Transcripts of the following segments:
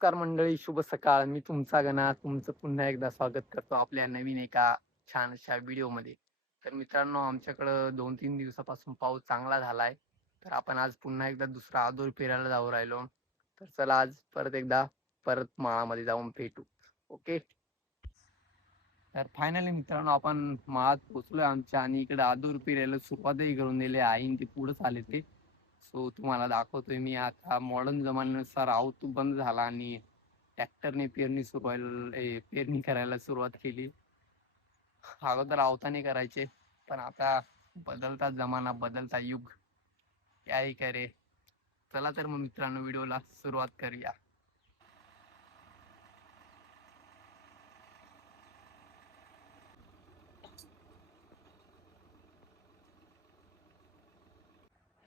नमस्कार मंडळी, शुभ सकाळ. मी तुमचा गणा तुमचं पुन्हा एकदा स्वागत करतो आपल्या नवीन एका छानशा व्हिडिओमध्ये. तर मित्रांनो, आमच्याकडं 2-3 दिवसापासून पाऊस चांगला झालाय. तर आपण आज पुन्हा एकदा दुसरा आदूर पेरायला जाऊ राहिलो. तर चला आज परत माळामध्ये जाऊन भेटू. ओके. तर फायनली मित्रांनो, आपण माळात पोहोचलोय आमच्या आणि इकडे आदूर पेरायला सुरुवातही करून दिली आहे आणि ते पुढे आले ते. सो तुम्हाला दाखवतोय मी आता मॉडर्न जमान्यानुसार आऊत बंद झाला आणि ट्रॅक्टरने पेरणी करायला सुरुवात केली. अगोदर आवताने करायचे, पण आता बदलता जमाना, बदलता युग, काय करे. चला तर मग मित्रांनो, व्हिडिओला सुरुवात करूया.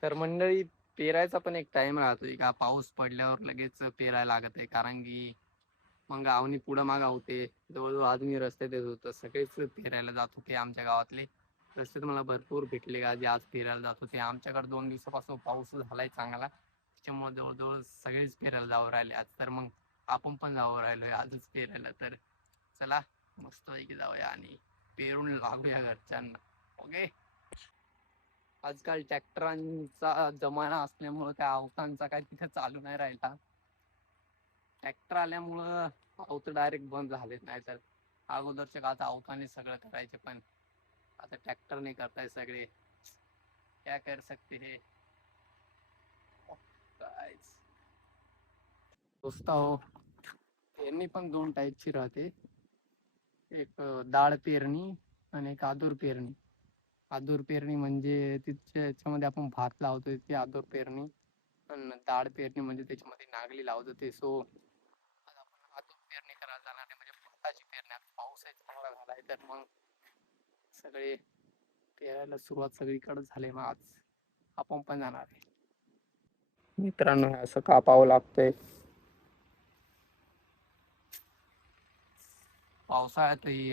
तर मंडळी, पेरायचा पण एक टाइम राहतोय का, पाऊस पडल्यावर लगेच पेरायला लागत आहे, कारण की मग गावनी पुढं माग होते. जवळजवळ आज मी रस्त्यात येत होतो, सगळेच फिरायला जात होते आमच्या गावातले. रस्त्यात मला भरपूर भेटले का जे आज फिरायला जात होते. आमच्याकडे 2 दिवसापासून पाऊस झालाय चांगला, त्याच्यामुळे जवळजवळ सगळेच फिरायला जाऊ राहिले आज. तर मग आपण पण जाऊ राहिलोय आजच फिरायला. तर चला मस्त पैकी जाऊया आणि पेरून लागूया घरच्यांना. ओके. आजकाल ट्रॅक्टरांचा जमाना असल्यामुळं काय अवतांचा काय तिथे चालू नाही राहिला. ट्रॅक्टर आल्यामुळं अवत डायरेक्ट बंद झाले. नाही तर अगोदरच्या काळात अवताने सगळं करायचे, पण आता ट्रॅक्टरने करताय सगळे. क्या कर सकते है. दोस्ता हो, पेरणी पण 2 टाईपची राहते. एक दाळ पेरणी आणि एक आदूर पेरणी. आदूर पेरणी म्हणजे त्याच्यामध्ये आपण भात लावतोय ते आदूर पेरणी, आणि दाळ पेरणी म्हणजे त्याच्यामध्ये नागली लावतो ते. सो आज आपण आदूर पेरणी करायला जाणार आहे, म्हणजे भाताची पेरणी. आता पाऊस आहे चांगला झालाय, तर मग सगळे पेरायला सुरुवात सगळीकडे झाली. मग आज आपण पण जाणार आहे. मित्रांनो, हे असं कापावं लागतंय. पावसाळ्यातही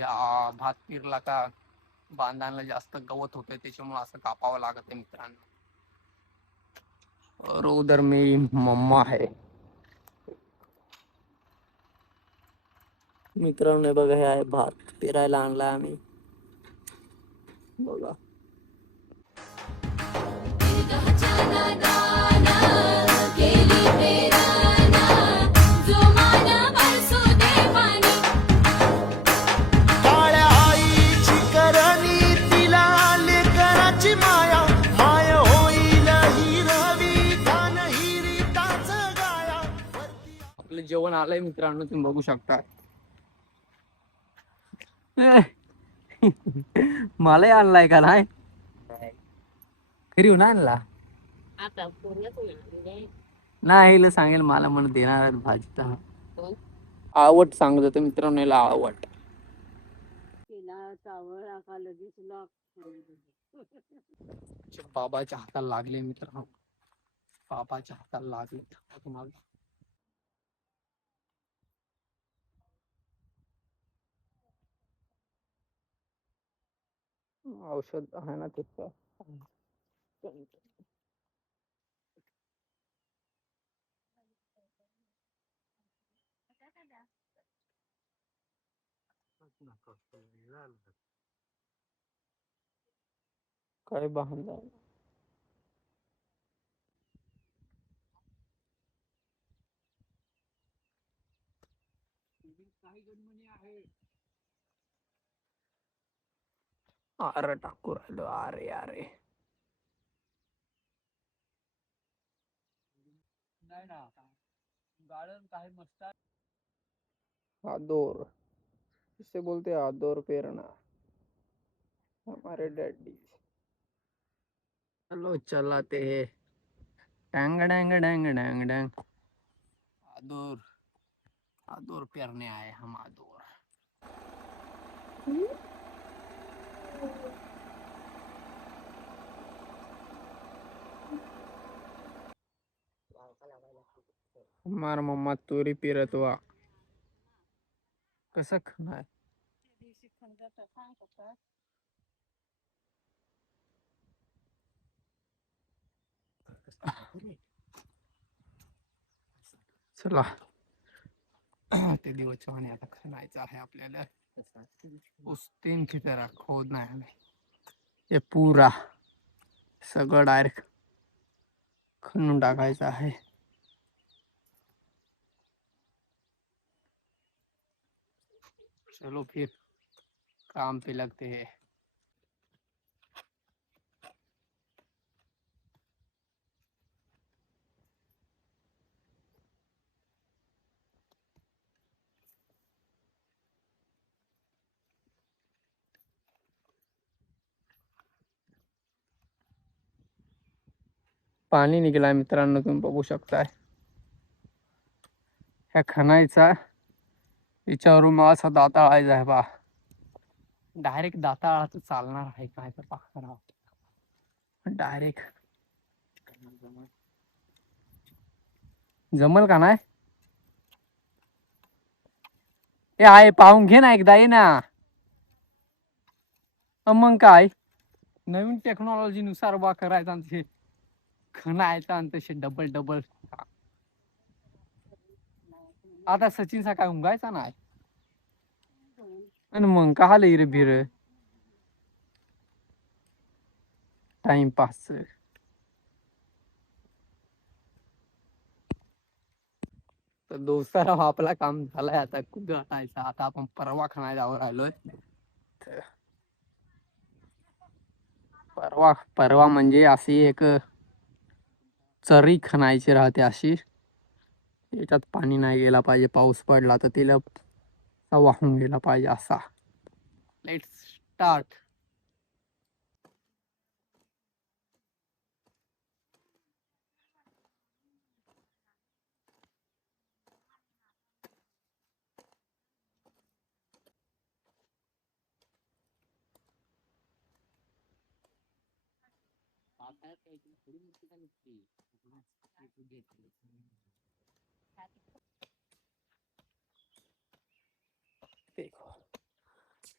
भात पेरला का बांधायला जास्त गवत होतंय, त्याच्यामुळे असं कापावं लागत आहे मित्रांनो. और उधर मेरी मम्मा है. मित्रांनो बघा, हे आहे भात पेरायला आणला आम्ही. बघा, आपलं जेवण आलंय मित्रांनो, तुम्ही बघू शकता. मलाही आणलाय का नाही, घरी येऊन आणला. नाही सांगेल मला म्हणून देणार भाजी. आवट सांगत होतं मित्रांनो, याला आवट. बाबाच्या हाताला लागले मित्रांनो, बाबाच्या हाताला लागले तुम्हाला. औषध आहे ना तिथं. काय बहाना. अरे टाकू राहिलो, अरे अरे. आदोर, इसे बोलते आदोर पेरना, हमारे डैडी. चलो चलाते हैं. डैंग डैंग डैंग डैंग डैंग. आदोर, आदोर पेरने आए हम, आदोर. हमारा मम्मा तुरी पेरत वा. कसं खाणार. चला ते दिवसच्या म्हणे आता खणायचं आहे आपल्याला. उस्तीन की तरह खोदना है हमें ये पूरा सगळं डायरेक्ट खणून टाकायचं आहे. चलो फिर काम पे लगते हैं. पाणी निघालाय मित्रांनो, तुम्ही बघू शकताय. ह्या खणायचा याच्यावरून मला असा दाताळायचा आहे बा. डायरेक्ट दाताळाचं चालणार आहे काय तर पाहणार डायरेक्ट जमल का नाही. हे आहे पाहून घे ना एकदा, ये ना. मग काय नवीन टेक्नॉलॉजी नुसार बा करायचं आणि ते खणायचं आणि तसे डबल डबल. आता सचिनचा काय उंगायचा नाही आणि मग का रे बिर टाइमपास. तर दोस्तारा आपला काम झालाय. आता कुठं हटायचं, आता आपण परवा खणायला राहिलोय. परवा परवा म्हणजे अशी एक चरी खणायची राहते अशी. याच्यात पाणी नाही गेला पाहिजे, पाऊस पडला तर तिला वाहून गेला पाहिजे असा. Let's start. देखो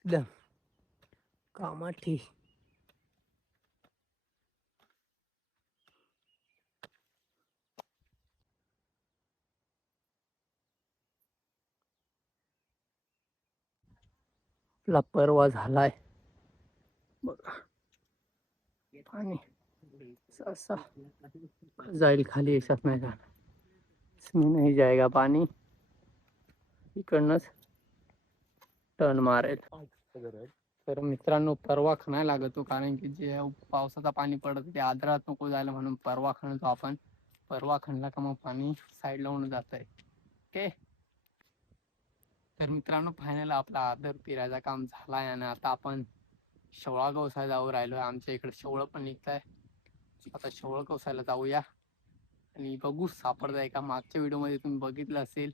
एकदम कामाठी. आपला परवा झालाय बघा. पाणी असा जाईल खाली, याच्यात नाही जाणार. इसमें नहीं जाएगा पाणी, इकडनंच टर्न मारेल. तर मित्रांनो परवा खणायला लागतो, कारण की जे पावसाचा पाणी पडत ते आदरात नको जायला म्हणून परवा खणतो आपण. परवा खणला का मग पाणी साईड लावून जात आहे. ओके. तर मित्रांनो फायनल आपला आदर पेरायचं काम झालाय आणि आता आपण शेवळा गवसायला जाऊ राहिलोय. आमच्या इकडे शेवळ पण निघतंय. आता शेवळ गवसायला जाऊया आणि बघू सापडतंय का. मागच्या व्हिडिओमध्ये तुम्ही बघितलं असेल,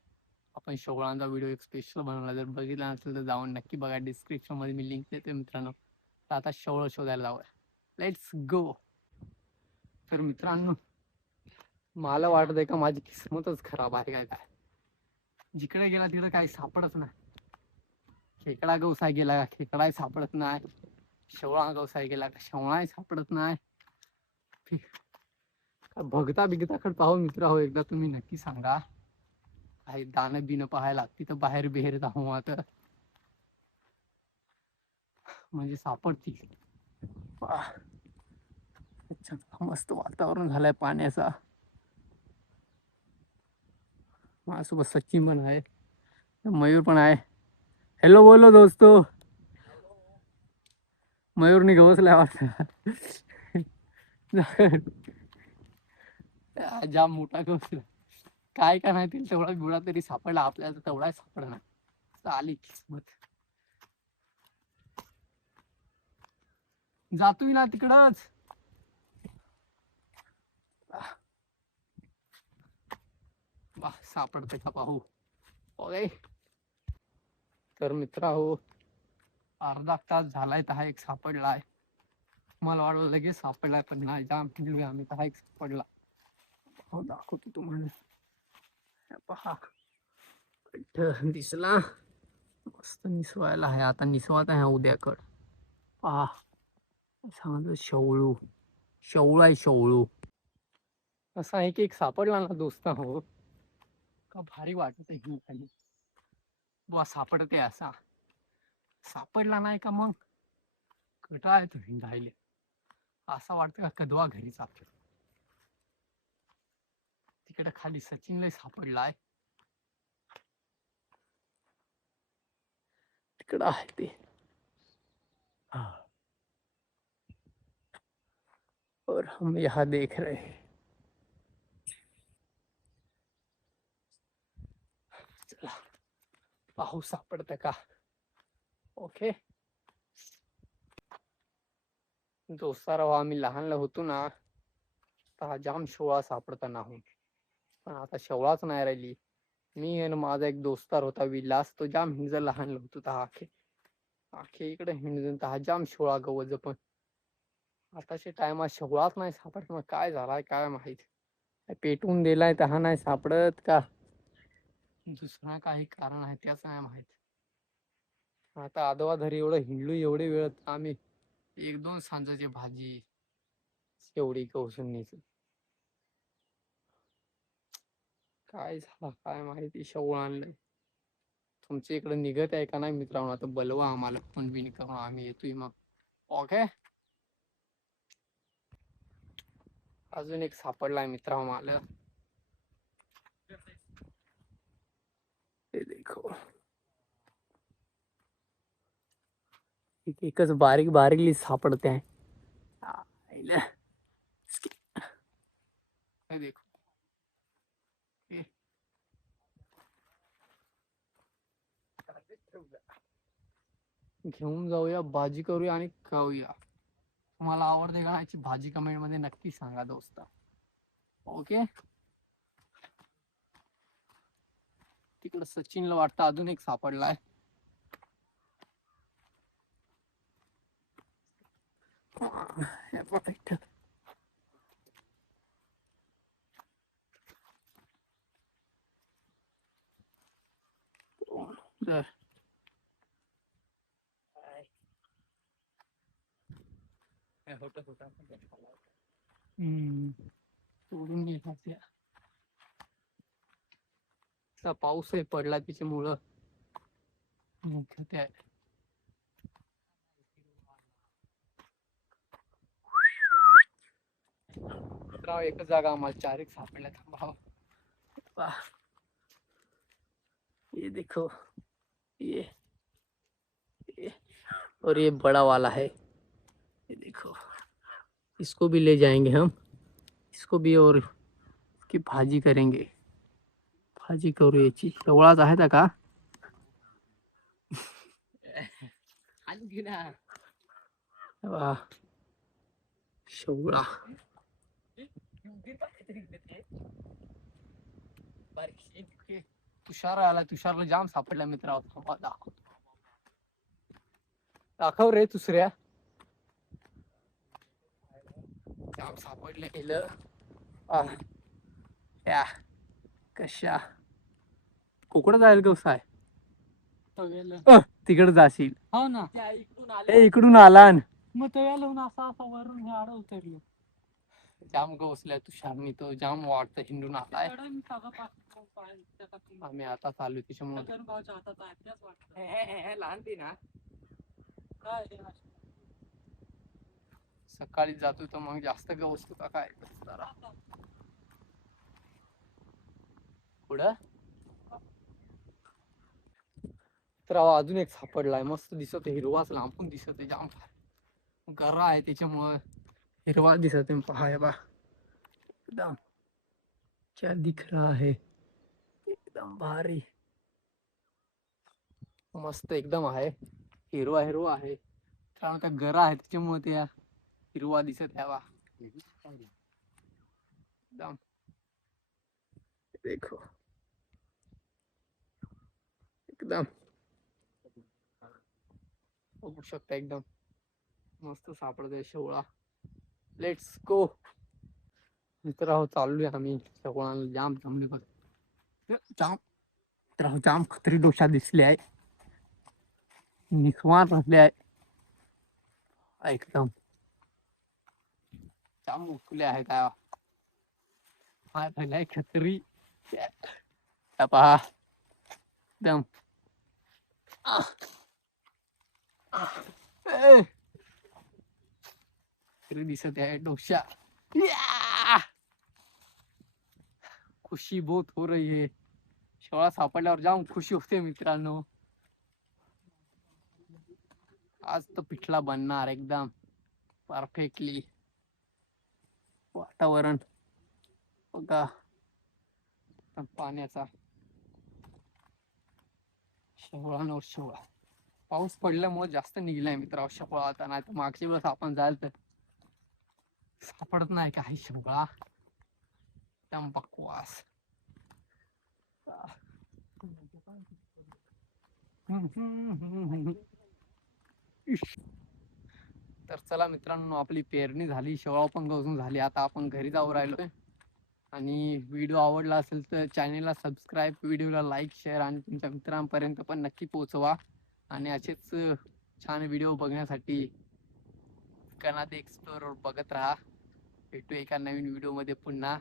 आपण शेवळांचा व्हिडिओ एक स्पेशल बनवला. जर बघितला नसेल तर जाऊन नक्की बघा, डिस्क्रिप्शन मध्ये मी लिंक देते मित्रांनो. तर आता शेवळ शोधायला जाऊया. Let's go. तर मित्रांनो मला वाटतंय का माझी किस्मतच खराब आहे काय. जिकडे गेला तिकडे काही सापडत नाही. खेकडा गवसाय गेला का खेकडाही सापडत नाही. शेवळा गवसाय गेला का शेवळाही सापडत नाही. बघता बिगताकडे पाहू मित्र हो, एकदा तुम्ही नक्की सांगा. काही दाणं बिणं पाहायला तिथं बाहेर बिहेर जाऊ आता म्हणजे सापडतील. मस्त वातावरण झालंय पाण्याचा. माझ्यासोबत सचिन पण आहे, मयूर पण आहे. हॅलो बोलो दोस्तो. मयूरने गवसलाय वाटतं. जाम मोठा गवसला. काय का नाही तेवढा बिवडा तरी सापडला, आपल्याला तेवढा सापडणार. आली किस्मत. जातोय ना तिकडच. सापडते का पाहू. ओके. तर मित्र हो अर्धा तास झालाय तर हा एक सापडलाय. मला वाटलं लगेच सापडलाय पण नाही, जाम फिरलोय आम्ही तर हा एक सापडला. हो दाखवतो तुम्हाला. पहा दिसला. मस्त निसवायला आहे. आता निसवात आहे उद्याकड. पहा सांगतो शेवळू. शेवळू आहे शेवळू. असा एक एक सापडला ना दोस्त हो, का भारी वाटत आहे खाली. बुवा सापडते असा सापडला नाही का मग कटा आहे तो हिंडायले असं वाटतं का कधवा घरी सापड तिकडे खाली सचिनला सापडलाय तिकडं आहे ते और हम यहाँ देख रहे हैं चला पाहू सापडतं का ओके दोस्तारा आम्ही लहानला होतो ना तर जाम शेवळा सापडता नाहून पण आता शेवळाच नाही राहिली मी आणि माझा एक दोस्तार होता विलास तो जाम हिंज लहान होतो तर आखे आखे इकडे हिंडून तर जाम शेवळा गवज पण आताच्या टायमात शेवळाच नाही सापडत मग काय झालाय काय माहित पेटवून दिलाय तर हा नाही सापडत का दुसरा काही कारण आहे त्याच नाही माहित आता आदवा धरी एवढं हिंडलो एवढे वेळ आम्ही एक दोन सांजाची भाजी एवढी कौशुनीच काय झालं काय माहिती शेवळ आणलंय तुमच्या इकडे निघत आहे का नाही मित्रांनो आता बोलवा आम्हाला फोन बिन करून आम्ही येतोय मग ओके अजून एक सापडलाय मित्रांनो मला हे देखो एकच बारीक बारीकली सापडते आहे हे देखो घेऊन जाऊया भाजी करूया आणि खाऊया तुम्हाला आवडते का याची भाजी कमेंट मध्ये नक्की सांगा दोस्त ओके तिकडं सचिनला वाटतं अजून एक सापडलाय सोडून गेला पाऊस आहे पडला त्याच्यामुळं एकच जागा आम्हाला चार एक सापडल्या थांबा ये देखो ये और ये बड़ा वाला है ये देखो इसको भी ले जाएंगे हम इसको भी और इसकी भाजी करेंगे भाजी करू याची शेवळाच आहे का शेवळा तुषार आला तुषारला जाम सापडला मित्र दाखव रे दुसऱ्या जाम सापडलं गेलं या कशा कुकडं जाईल कसा आहे तिकडे जाशील हो ना इकडून आला मग तो असा असा वरून हे आड उतरलो जाम गवसलाय तुषारनी तो जाम वाटतं हिंडून आलाय आम्ही आता चालू त्याच्यामुळे लहान ती ना सकाळी जातो तर मग जास्त गवसतो का काय पुढं तर अजून एक सापडलाय मस्त दिसत हिरवाच लांबून दिसत जाम गरा आहे त्याच्यामुळं हिरवा दिसत पहा बा एकदम क्या दिख रहा है एकदम भारी मस्त एकदम आहे हिरवा हिरवा आहे कारण का गरा आहे त्याच्यामुळे त्या हिरवा दिसत आहे बा एकदम देखो एकदम बघू शकता एकदम मस्त सापडतोय शेवळा लेट्स गो मित्र चाललोय आम्ही शेवळाला जाम थांबले बघ जाम तर जाम खत्री डोशा दिसले आहे निखवान राहिले आहे एकदम जाम उठले आहे काय पाय खत्री पहा एकदम तरी दिसत आहे डोशा. खुशी बहुत हो रही है. शेवळा सापडल्यावर जाम खुशी होते मित्रांनो. आज तर पिठला बनणार एकदम परफेक्टली. वातावरण बघा पाण्याचा. शेवळा शेवळा पाऊस पडल्यामुळे जास्त निघलाय मित्र शेवळा. आता नाही तर मागची वेळेस आपण जायला तर सापडत नाही काही शेवळा. एकदम बकवास. तर चला मित्रांनो, आपली पेरणी झाली, शेवळा पण गवसून झाली. आता आपण घरी जाऊ राहिलोय. आणि व्हिडिओ आवडला असेल तर चॅनेलला सबस्क्राईब, व्हिडिओला लाईक, शेअर आणि तुमच्या मित्रांपर्यंत पण नक्की पोहोचवा. आणि असेच छान व्हिडिओ बघण्यासाठी कनाद एक्सप्लोरर बघत राहा. भेटू एका नवीन व्हिडिओ मध्ये पुन्हा.